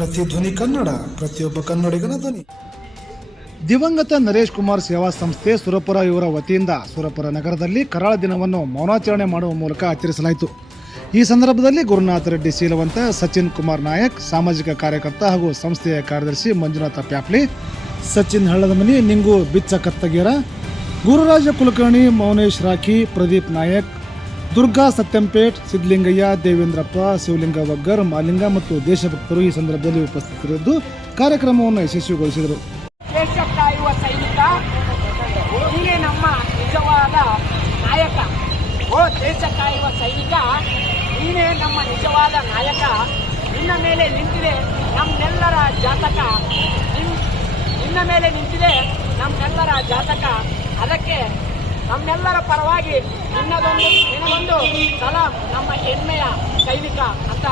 ಧ್ವನಿ ಕನ್ನಡ, ಪ್ರತಿಯೊಬ್ಬ ಕನ್ನಡಿಗನ ಧ್ವನಿ. ದಿವಂಗತ ನರೇಶ್ ಕುಮಾರ್ ಸೇವಾ ಸಂಸ್ಥೆ ಸುರಪುರ ಇವರ ವತಿಯಿಂದ ಸುರಪುರ ನಗರದಲ್ಲಿ ಕರಾಳ ದಿನವನ್ನು ಮೌನಾಚರಣೆ ಮಾಡುವ ಮೂಲಕ ಆಚರಿಸಲಾಯಿತು. ಈ ಸಂದರ್ಭದಲ್ಲಿ ಗುರುನಾಥ ರೆಡ್ಡಿ ಶೀಲವಂತ, ಸಚಿನ್ ಕುಮಾರ್ ನಾಯಕ್, ಸಾಮಾಜಿಕ ಕಾರ್ಯಕರ್ತ ಹಾಗೂ ಸಂಸ್ಥೆಯ ಕಾರ್ಯದರ್ಶಿ ಮಂಜುನಾಥ ಪ್ಯಾಪ್ಲಿ, ಸಚಿನ್ ಹಳ್ಳದಮನಿ, ನಿಂಗು ಬಿಚ್ಚ ಕತ್ತಗೇರ ಗುರುರಾಜ ಕುಲಕರ್ಣಿ, ಮೌನೇಶ್ ರಾಖಿ, ಪ್ರದೀಪ್ ನಾಯಕ್ ದುರ್ಗಾ ಸತ್ಯಂಪೇಟ್, ಸಿದ್ಧಲಿಂಗಯ್ಯ, ದೇವೇಂದ್ರಪ್ಪ, ಶಿವಲಿಂಗ ವಗ್ಗರ್ ಮಾಲಿಂಗ ಮತ್ತು ದೇಶಭಕ್ತರು ಈ ಸಂದರ್ಭದಲ್ಲಿ ಉಪಸ್ಥಿತರಿದ್ದು ಕಾರ್ಯಕ್ರಮವನ್ನು ಯಶಸ್ವಿಗೊಳಿಸಿದರು. ದೇಶ ಕಾಯುವ ಸೈನಿಕ ನಮ್ಮ ನಿಜವಾದ ನಾಯಕ. ಓ ದೇಶ ಕಾಯುವ ಸೈನಿಕ, ನೀನೇ ನಮ್ಮ ನಿಜವಾದ ನಾಯಕ. ನಿನ್ನ ಮೇಲೆ ನಿಂತಿದೆ ನಮ್ಮೆಲ್ಲರ ಜಾತಕ. ನಿನ್- ನಿನ್ನ ಮೇಲೆ ನಿಂತಿದೆ ನಮ್ಮೆಲ್ಲರ ಜಾತಕ. ಅದಕ್ಕೆ ನಮ್ಮೆಲ್ಲರ ಪರವಾಗಿ ನಿನ್ನದೊಂದು ನಿನ್ನೊಂದು ಸಲ ನಮ್ಮ ಹೆಮ್ಮೆಯ ಸೈನಿಕ ಅಂತ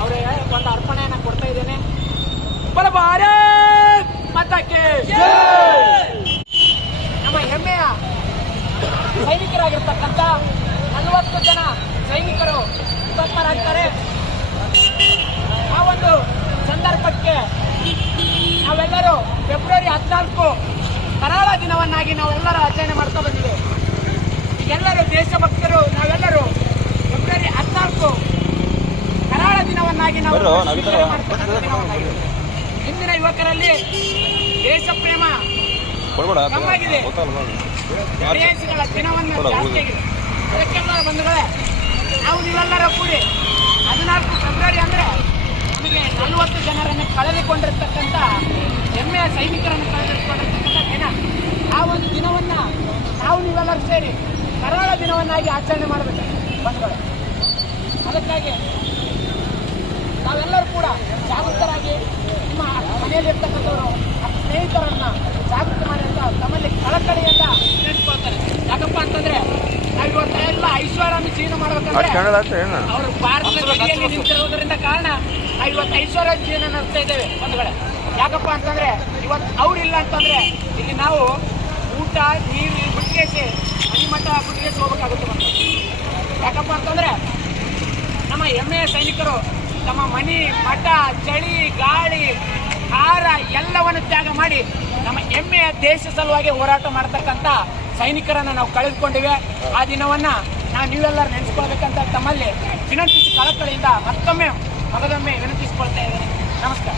ಅವರಿಗೆ ಒಂದು ಅರ್ಪಣೆಯನ್ನು ಕೊಡ್ತಾ ಇದ್ದೇನೆ. ಭಾರತ್ ಮತಕ್ಕೆ ನಮ್ಮ ಹೆಮ್ಮೆಯ ಸೈನಿಕರಾಗಿರ್ತಕ್ಕಂಥ ನಲವತ್ತು ಜನ ಸೈನಿಕರು ಹುತಾತ್ಮರಾಗ್ತಾರೆ ಆ ಒಂದು ಸಂದರ್ಭಕ್ಕೆ ನಾವೆಲ್ಲರೂ ಫೆಬ್ರವರಿ ಹದಿನಾಲ್ಕು ಕರಾಳ ದಿನವನ್ನಾಗಿ ನಾವೆಲ್ಲರೂ ಆಚರಣೆ ಮಾಡ್ತಾ ಬಂದಿದ್ದೇವೆ ಎಲ್ಲರೂ ದೇಶಭಕ್ತರು ನಾವೆಲ್ಲರೂ ಫೆಬ್ರವರಿ ಹದಿನಾಲ್ಕು ದಿನವನ್ನಾಗಿ ನಾವು. ಇಂದಿನ ಯುವಕರಲ್ಲಿ ದೇಶ ಪ್ರೇಮ ಕಮ್ಮಾಗಿದೆ ದಿನವನ್ನು ಬಂಧುಗಳೇ ನಾವು ನೀವೆಲ್ಲರೂ ಕೂಡಿ ಹದಿನಾಲ್ಕು ಫೆಬ್ರವರಿ ಅಂದ್ರೆ ನಮಗೆ ನಲವತ್ತು ಜನರನ್ನು ಕಳೆದುಕೊಂಡಿರ್ತಕ್ಕಂಥ ಹೆಮ್ಮೆಯ ಸೈನಿಕರನ್ನು ಕಳೆದುಕೊಂಡಿರ್ತಕ್ಕಂಥ ದಿನ. ಆ ಒಂದು ದಿನವನ್ನ ನಾವು ನೀವೆಲ್ಲರೂ ಸೇರಿ ಕರಾಳ ದಿನವನ್ನಾಗಿ ಆಚರಣೆ ಮಾಡಬೇಕು ಬಂಧುಗಳು. ಅದಕ್ಕಾಗಿ ನಾವೆಲ್ಲರೂ ಕೂಡ ಜಾಗೃತರಾಗಿ ನಿಮ್ಮ ಮನೆಯಲ್ಲಿರ್ತಕ್ಕಂಥವರು ಸ್ನೇಹಿತರನ್ನ ಜಾಗೃತಿ ಮಾಡಿ ಅಂತ ತಮ್ಮಲ್ಲಿ ಕಳಕಳಿಯಿಂದ ತಿಳಿಸ್ಕೊಳ್ತಾರೆ ಯಾಕಪ್ಪ ಅಂತಂದ್ರೆ ನಾವು ಇವತ್ತು ಎಲ್ಲ ಐಶ್ವರ್ಯವನ್ನು ಜೀವನ ಮಾಡ್ಬೇಕಂದ್ರೆ ಅವರು ಭಾರತದ ಗಡಿಯಲ್ಲಿ ನಿಂತಿರುವುದರಿಂದ ಕಾರಣ ನಾವು ಇವತ್ತು ಐಶ್ವರ್ಯ ಜೀವನ ನಡೆಸ್ತಾ ಇದ್ದೇವೆ ಬಂಧುಗಳೇ ಯಾಕಪ್ಪ ಅಂತಂದ್ರೆ ಇವತ್ತು ಅವ್ರಿಲ್ಲ ಅಂತಂದ್ರೆ ಇಲ್ಲಿ ನಾವು ಊಟ ನೀರು ಬಿಟ್ಟಿಗೆಸಿ ಮನೆ ಮಠ ಬಿಟ್ಟಿಗೆಸಿ ಹೋಗ್ಬೇಕಾಗುತ್ತೆ ಬಂದು ಯಾಕಪ್ಪ ಅಂತಂದ್ರೆ ನಮ್ಮ ಹೆಮ್ಮೆಯ ಸೈನಿಕರು ತಮ್ಮ ಮನಿ ಮಠ ಚಳಿ ಗಾಳಿ ಆಹಾರ ಎಲ್ಲವನ್ನು ತ್ಯಾಗ ಮಾಡಿ ನಮ್ಮ ಹೆಮ್ಮೆಯ ದೇಶ ಸಲುವಾಗಿ ಹೋರಾಟ ಮಾಡತಕ್ಕಂಥ ಸೈನಿಕರನ್ನ ನಾವು ಕಳೆದುಕೊಂಡಿವೆ. ಆ ದಿನವನ್ನ ನಾವು ನೀವೆಲ್ಲರೂ ನೆನೆಸ್ಕೊಳ್ಬೇಕಂತ ತಮ್ಮಲ್ಲಿ ವಿನಂತಿಸಿ ಕಳಕಳಿಯಿಂದ ಮತ್ತೊಮ್ಮೆ ಮಗದೊಮ್ಮೆ ವಿನಂತಿಸಿಕೊಳ್ತಾ ಇದ್ದೇನೆ. ನಮಸ್ಕಾರ.